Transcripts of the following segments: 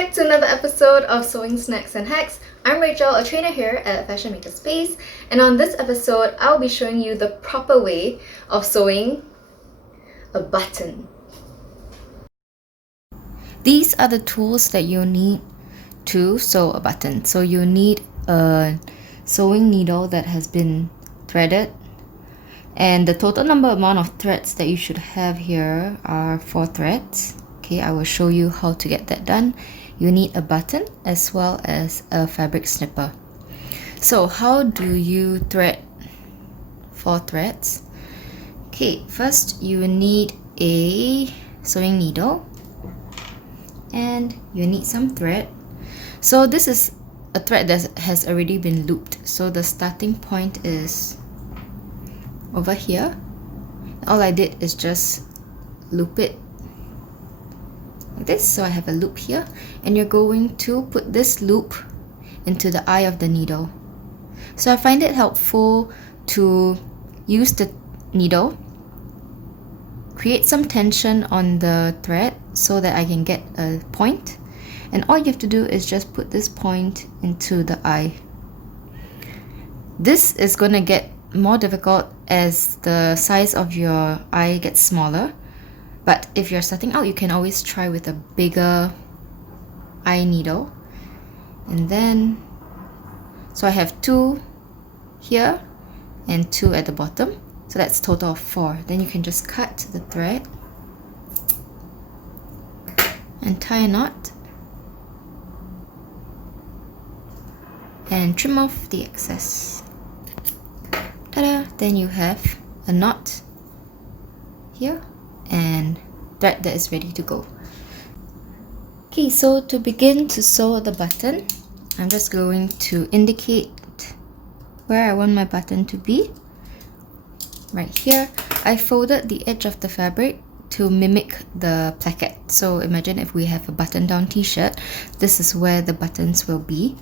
back to another episode of Sewing Snacks and Hacks. I'm Rachel, a trainer here at Fashion Maker Space, and on this episode, I'll be showing you the proper way of sewing a button. These are the tools that you need to sew a button. So you need a sewing needle that has been threaded, and the total amount of threads that you should have here are 4 threads. Okay, I will show you how to get that done. You need a button as well as a fabric snipper. So how do you thread 4 threads? Okay, first you need a sewing needle and you need some thread. So this is a thread that has already been looped. So the starting point is over here. All I did is just loop it like this. So I have a loop here, and you're going to put this loop into the eye of the needle. So I find it helpful to use the needle, create some tension on the thread so that I can get a point, and all you have to do is just put this point into the eye. This is going to get more difficult as the size of your eye gets smaller, but if you're starting out, you can always try with a bigger eye needle. And then, so I have 2 here and 2 at the bottom, so that's total of 4. Then you can just cut the thread and tie a knot and trim off the excess. Ta-da! Then you have a knot here and thread that is ready to go. Okay, so to begin to sew the button, I'm just going to indicate where I want my button to be. Right here, I folded the edge of the fabric to mimic the placket. So imagine if we have a button-down t-shirt, this is where the buttons will be.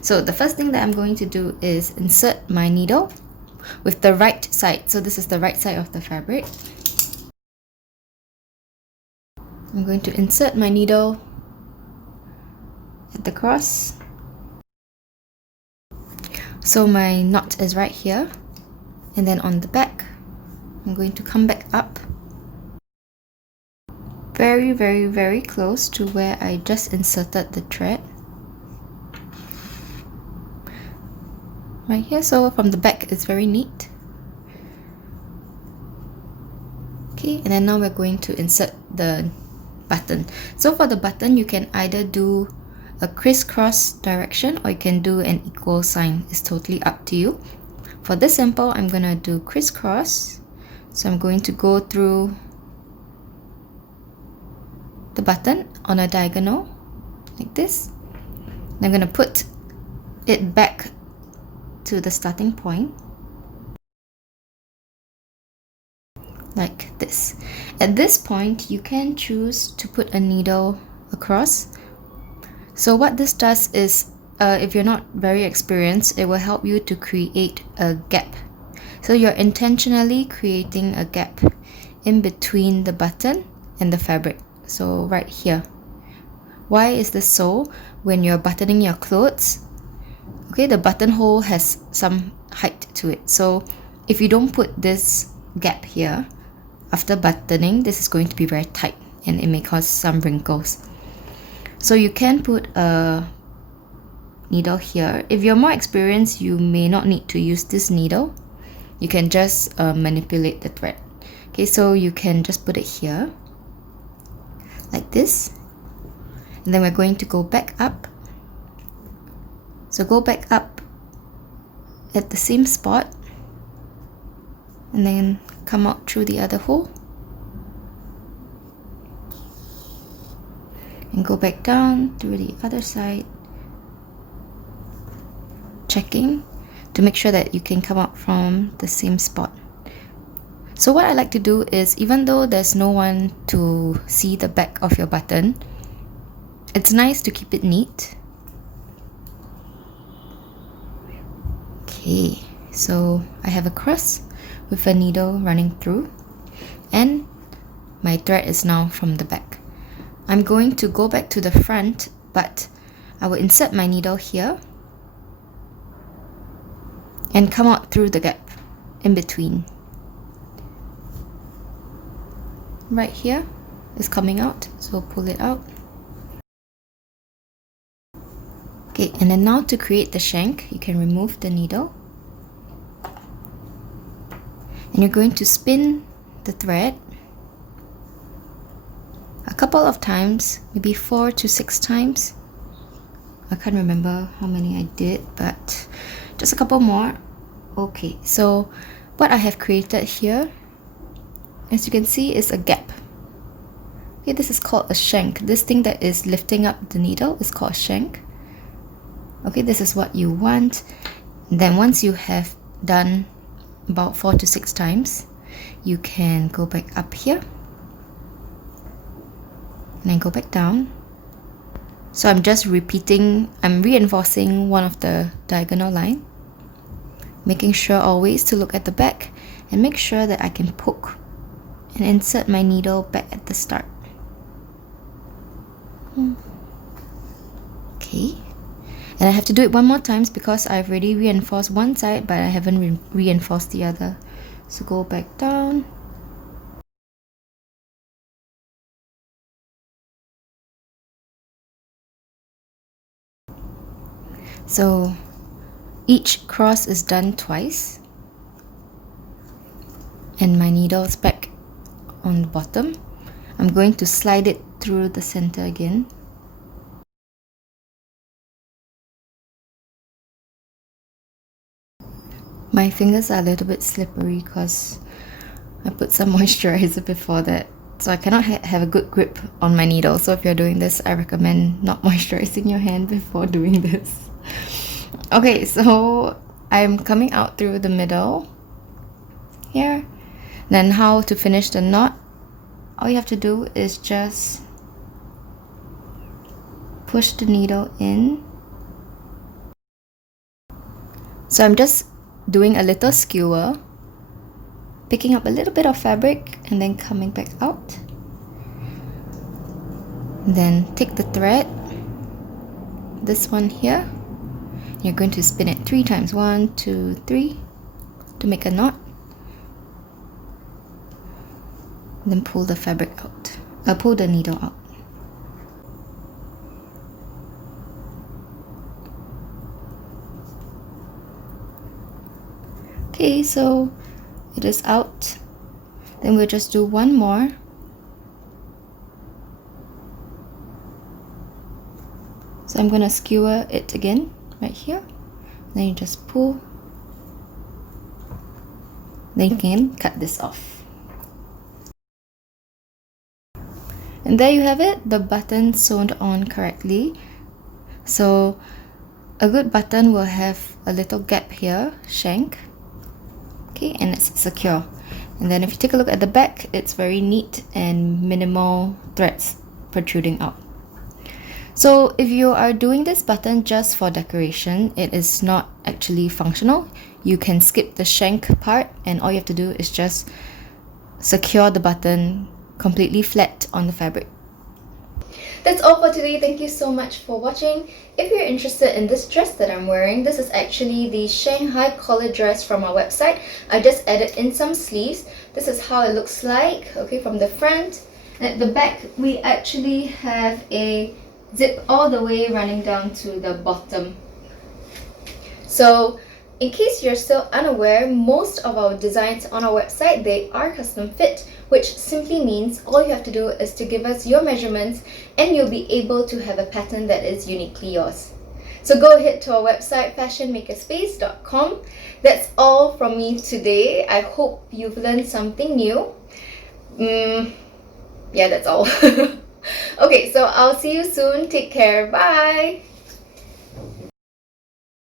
So the first thing that I'm going to do is insert my needle with the right side. So this is the right side of the fabric. I'm going to insert my needle at the cross. So my knot is right here, and then on the back, I'm going to come back up very, very, very close to where I just inserted the thread. Right here, so from the back it's very neat. Okay, and then now we're going to insert the button. So for the button, you can either do a crisscross direction or you can do an equal sign. It's totally up to you. For this sample, I'm gonna do crisscross. So I'm going to go through the button on a diagonal like this. I'm gonna put it back to the starting point like this. At this point, you can choose to put a needle across. So what this does is, if you're not very experienced, it will help you to create a gap. So you're intentionally creating a gap in between the button and the fabric. So right here. Why is this so? When you're buttoning your clothes, okay, the buttonhole has some height to it. So if you don't put this gap here, after buttoning, this is going to be very tight and it may cause some wrinkles. So you can put a needle here. If you're more experienced, you may not need to use this needle. You can just manipulate the thread. Okay, so you can just put it here like this, and then we're going to go back up. So go back up at the same spot and then come out through the other hole and go back down through the other side, checking to make sure that you can come out from the same spot. So what I like to do is, even though there's no one to see the back of your button, it's nice to keep it neat. Okay, so I have a cross with a needle running through, and my thread is now from the back. I'm going to go back to the front but I will insert my needle here and come out through the gap in between. Right here is coming out, so pull it out. Okay, and then now to create the shank, you can remove the needle. And you're going to spin the thread a couple of times, maybe 4 to 6 times. I can't remember how many I did, but just a couple more. Okay, so what I have created here, as you can see, is a gap. Okay, this is called a shank. This thing that is lifting up the needle is called a shank. Okay, this is what you want. Then once you have done about 4 to 6 times, you can go back up here and then go back down. So I'm just reinforcing one of the diagonal line, making sure always to look at the back and make sure that I can poke and insert my needle back at the start. Okay, and I have to do it one more time because I've already reinforced one side but I haven't reinforced the other. So go back down. So each cross is done twice, and my needle's back on the bottom. I'm going to slide it through the center again. My fingers are a little bit slippery because I put some moisturizer before that, so I cannot have a good grip on my needle. So if you're doing this, I recommend not moisturizing your hand before doing this. Okay, so I'm coming out through the middle here. Then how to finish the knot? All you have to do is just push the needle in. So I'm just doing a little skewer, picking up a little bit of fabric and then coming back out. Then take the thread, this one here. You're going to spin it 3 times, 1, 2, 3, to make a knot. Then pull the fabric out. Pull the needle out. Okay, so it is out. Then we'll just do one more. So I'm gonna skewer it again right here. Then you just pull. Then you can cut this off. And there you have it, the button sewn on correctly. So a good button will have a little gap here, shank. Okay, and it's secure. And then if you take a look at the back, it's very neat and minimal threads protruding out. So if you are doing this button just for decoration, it is not actually functional. You can skip the shank part and all you have to do is just secure the button completely flat on the fabric. That's all for today. Thank you so much for watching. If you're interested in this dress that I'm wearing, this is actually the Shanghai collar dress from our website. I just added in some sleeves. This is how it looks like, okay, from the front. And at the back, we actually have a zip all the way running down to the bottom. So in case you're still unaware, most of our designs on our website, they are custom fit, which simply means all you have to do is to give us your measurements and you'll be able to have a pattern that is uniquely yours. So go ahead to our website, fashionmakerspace.com. That's all from me today. I hope you've learned something new. Yeah, that's all. Okay, so I'll see you soon. Take care. Bye.